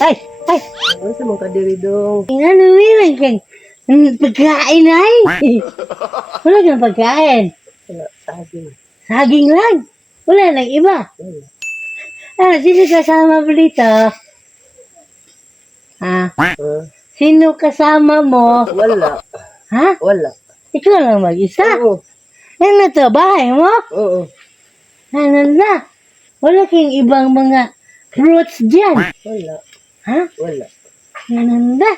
ay, ay, Ano sa mga kadiri dong? ano meron kang pagkain ay? Wala kang pagkain. Saging. Saging lang. Wala nang iba. Ah, sino kasama mo dito? Ah, sino kasama mo? wala. Ha? Wala. Ikaw lang mag-isa? Oo. Ano to, bahay mo? Oo. Ano na? Wala kang ibang mga fruits dyan. Wala. Ha? Wala. Ano na?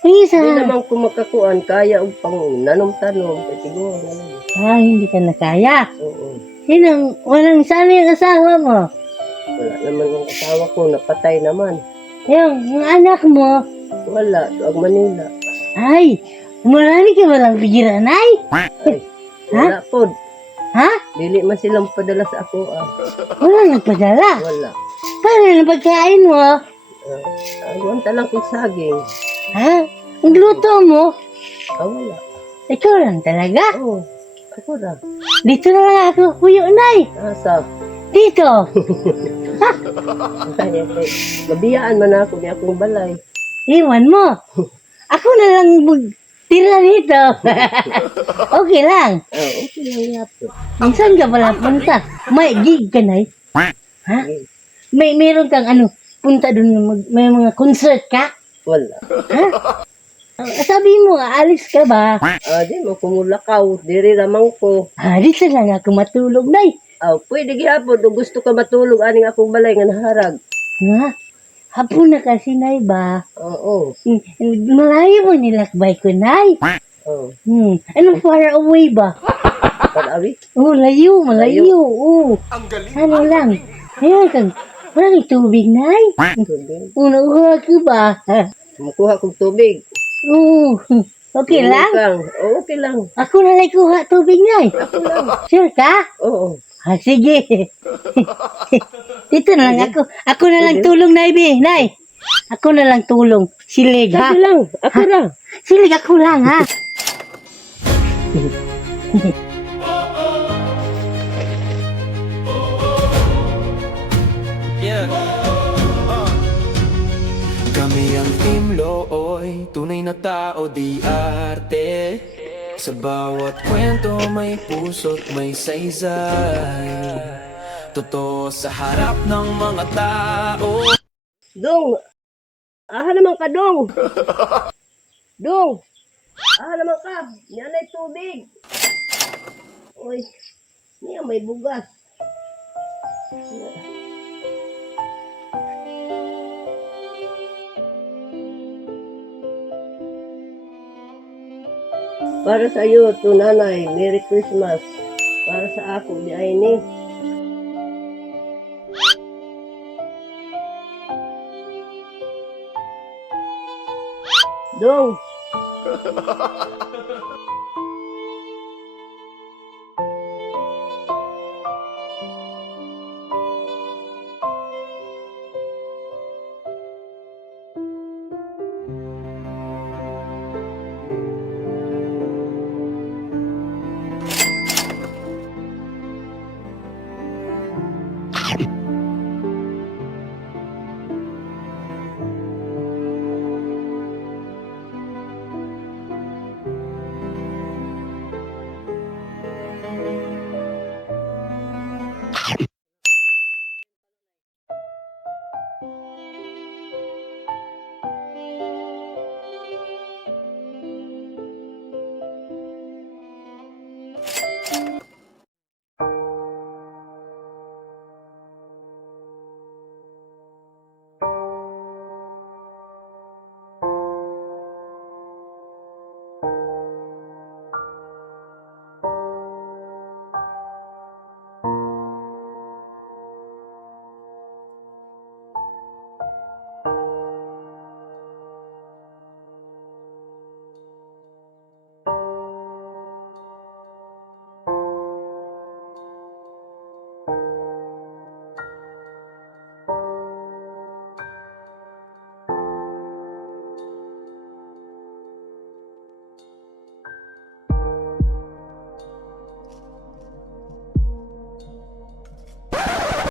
Ang isa. Hindi naman kung makakuan, kaya og pang nanom-tanom. Kaya siguro, ano. Ah, hindi ka na kaya. Oo. Sinong, walang sana yung asawa mo? Wala naman ang asawa ko, napatay naman. Yung, yung anak mo, Wala, tuag Manila. ay, marami ka walang pigiran, ay? Ay, wala po. Ha? Dili man silang padala sa ako, ah. Wala nagpadala. Wala. Paano na pagkain mo? Ah, Ayun talang kong saging. Ha? Ang luto mo? Ah, wala. Ikaw lang talaga. Oo. Ako na. Dito na lang ako, kuyo, nay. Asa? Dito. Ay, ay, ay. Mabiyaan man ako ni akong balay. Iwan mo. Ako na lang mag- tira dito. okay lang. Ah, okay lang yapo. Minsan ka pala punta. May gig ka na Ha? May meron kang ano, punta doon, mag- may mga concert ka? Wala. Ah, Sabi mo, aalis ka ba? Ah, di mo kumulakaw. Diri lamang ko. Ah, dito lang ako matulog, nay. Ah, pwede gihapon. Kung gusto ka matulog, aning akong balay nga naharag. Ha? Hapon na kasi, nay ba? Oo. Hmm, Malayo mo nilakbay ko, nay. Oo. Hmm. Anong far away ba? Pag-awi? Oh, layo, malayo. Oh. Ano lang. Ayun kang, walang tubig, nay. Tubig. Una-una ko ba? Ha? Kumukuha kong tubig. Oo. Okay lang? Kang. Oh, okay lang. Ako na lang kuha tubig, nay. Sure ka? Oo. Ah, sige. Dito na lang ako. Ako na lang tulong, Nay, Bi. Nay. Ako na lang tulong. Silig, ha? Ako lang. Ako lang. Silig ako lang, ha? Kami ang Team Looy, tunay na tao di arte Sa bawat kwento may puso't may saysay Totoo sa harap ng mga tao Dong. Aha naman ka, Dong. Dong. Aha naman ka. Yan ay tubig. Uy. Niya may bugas. Para sa iyo, to nanay, Merry Christmas. Para sa ako, di ay ni. Dong.